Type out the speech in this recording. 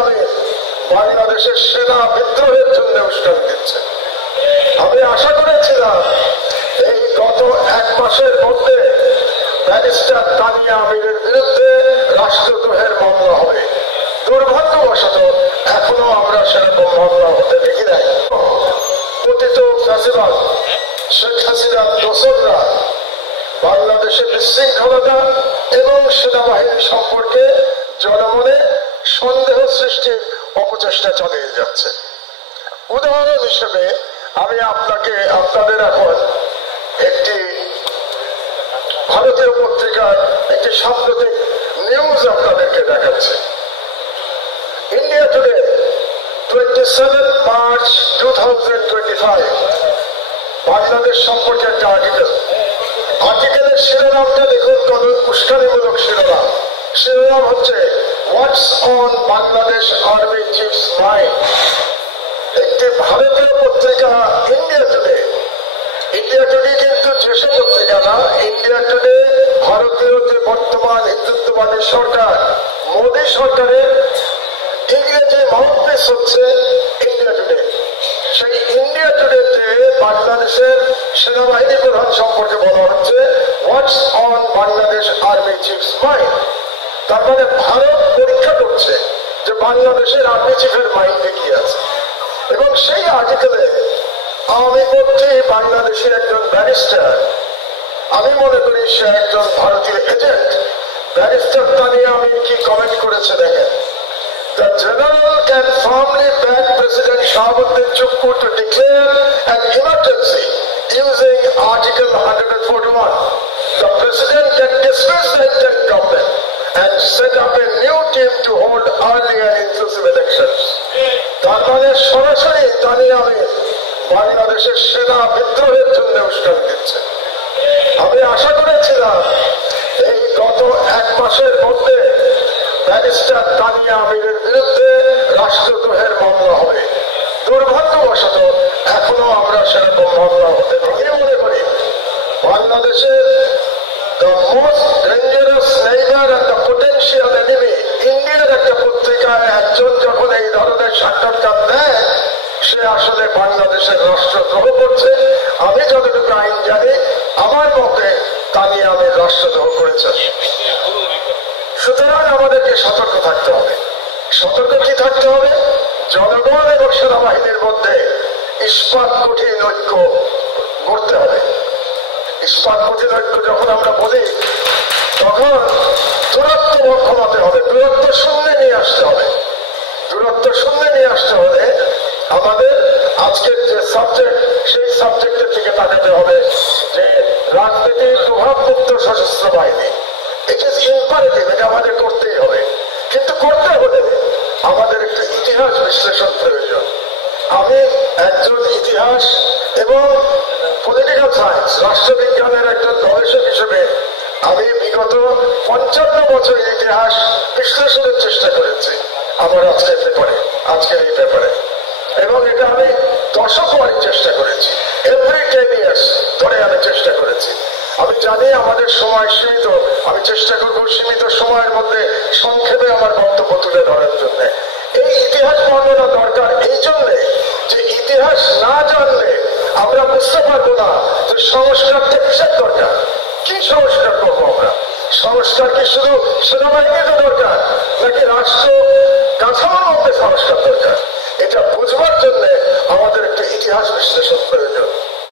আমি বাংলাদেশের সেনা বিদ্রোহের জন্য উস্কানি দিচ্ছে। আমি আশা করেছিলাম এই গত এক মাসের মধ্যে ব্যারিস্টার তানিয়া আমিরের বিরুদ্ধে রাষ্ট্রদ্রোহের মামলা হবে। দুর্ভাগ্যবশত এখনো আমরা সেরকম মামলা হতে দেখি নাই। পতিত ফ্যাসিবাদ শেখ হাসিনার দোসররা বাংলাদেশের বিশৃঙ্খলতা এবং সেনাবাহিনী সম্পর্কে জনমনে সন্দেহ সৃষ্টির অপচেষ্টা চালিয়ে যাচ্ছে। উদাহরণ হিসেবে আমি আপনাদের এখন একটি ভারতীয় পত্রিকার একটি সাম্প্রতিক নিউজ আপনাদেরকে দেখাচ্ছি। ইন্ডিয়া টুডে 27 মার্চ 2025 বাংলাদেশ সম্পর্কে একটা আর্টিকেলের শিরোনামটা দেখুন, কোন উস্কানিমূলক শিরোনাম হচ্ছে হোয়াটস on Bangladesh army chiefs mind. একটি ভারতীয় পত্রিকা ইন্ডিয়া টুডে কিন্তু যেসব পত্রিকা না, ইন্ডিয়া টুডে ভারতীয় যে বর্তমান হিন্দুত্ববাদী সরকার মোদী সরকারের ইংরেজি মাউথপিস হচ্ছে ইন্ডিয়া টুডে। সেই ইন্ডিয়া টুডেতে বাংলাদেশের সেনাবাহিনী প্রধান সম্পর্কে বলা হচ্ছে হোয়াটস on Bangladesh army chiefs mind. তার মানে ভারত পরীক্ষা করছে যে বাংলাদেশের আর্মি চিফের মাইন্ডে কি আছে। এবং সেই আর্টিকেলে আমি বলছি বাংলাদেশের একজন ব্যারিস্টার, আমি মনে করি সে একজন ভারতীয় এজেন্ট, ব্যারিস্টার তানিয়া আমির কি কমেন্ট করেছে দেখেন। The general can firmly back President Shahabuddin Chukku to declare an emergency using Article 141. The President can dismiss the interim government and set up a new team to hold early and inclusive elections. তার মানে সরাসরি তানিয়া আমির বাংলাদেশের সেনা বিদ্রোহের জন্য উস্কানি দিচ্ছে। আমি আশা করেছিলাম এই গত এক মাসের মধ্যে ব্যারিস্টার তানিয়া আমিরের বিরুদ্ধে রাষ্ট্রদ্রোহের মামলা হবে। দুর্ভাগ্যবশত এখনো আমরা সেরকম মামলা হতে দেখি। মনে করি বাংলাদেশের the most dangerous neighbor and the potential enemy ইন্ডিয়ার একটা পত্রিকায় একজন যখন এই ধরনের সাক্ষাৎকার দেয়, সে আসলে বাংলাদেশের রাষ্ট্রদ্রোহ করছে। আমি যতটুকু আইন জানি, আমার মতে তানিয়া আমির রাষ্ট্রদ্রোহ করেছে। সুতরাং আমাদেরকে সতর্ক থাকতে হবে। সতর্ক কি থাকতে হবে? জনগণ এবং সেনাবাহিনীর মধ্যে ইস্পাত কঠিন ঐক্য করতে হবে। ইস্পাত কঠিন ঐক্য যখন আমরা বলি, তখন দূরত্ব ক্ষমাতে হবে, দূরত্ব শূন্যে নিয়ে আসতে হবে। দূরত্ব শূন্যে নিয়ে আসতে হলে আমাদের আজকের যে সাবজেক্ট, সেই সাবজেক্টের দিকে তাকাতে হবে যে রাজনীতির প্রভাবমুক্ত সশস্ত্র বাহিনী। ইট ইজ ইম্পারেটিভ, এটা আমাদের করতেই হবে। কিন্তু করতে হলে আমাদের একটু ইতিহাস বিশ্লেষণ প্রয়োজন। আমি একজন ইতিহাস এবং পলিটিক্যাল সায়েন্স রাষ্ট্রবিজ্ঞানের একজন গবেষক হিসেবে আমি বিগত 55 বছরের ইতিহাস বিশ্লেষণের চেষ্টা করেছি আমার আজকের এই পেপারে, এবং এটা আমি দশকওয়ারি চেষ্টা করেছি। এভরি 10 years ধরে আমি চেষ্টা করেছি। আমি জানি আমাদের সময় সীমিত, আমি চেষ্টা করব সীমিত সময়ের মধ্যে সংক্ষেপে আমার বক্তব্য তুলে ধরার জন্য। এই ইতিহাস বর্ণনা দরকার এই জন্যে যে ইতিহাস না জানলে আমরা বুঝতে পারবো না যে সংস্কারটা কিসের দরকার, কি সংস্কার করবো আমরা। সংস্কার কি শুধু সেনাবাহিনীতে দরকার, নাকি রাষ্ট্র কাঠামোর মধ্যে সংস্কার দরকার? এটা বুঝবার জন্য আমাদের একটা ইতিহাস বিশ্লেষণ প্রয়োজন।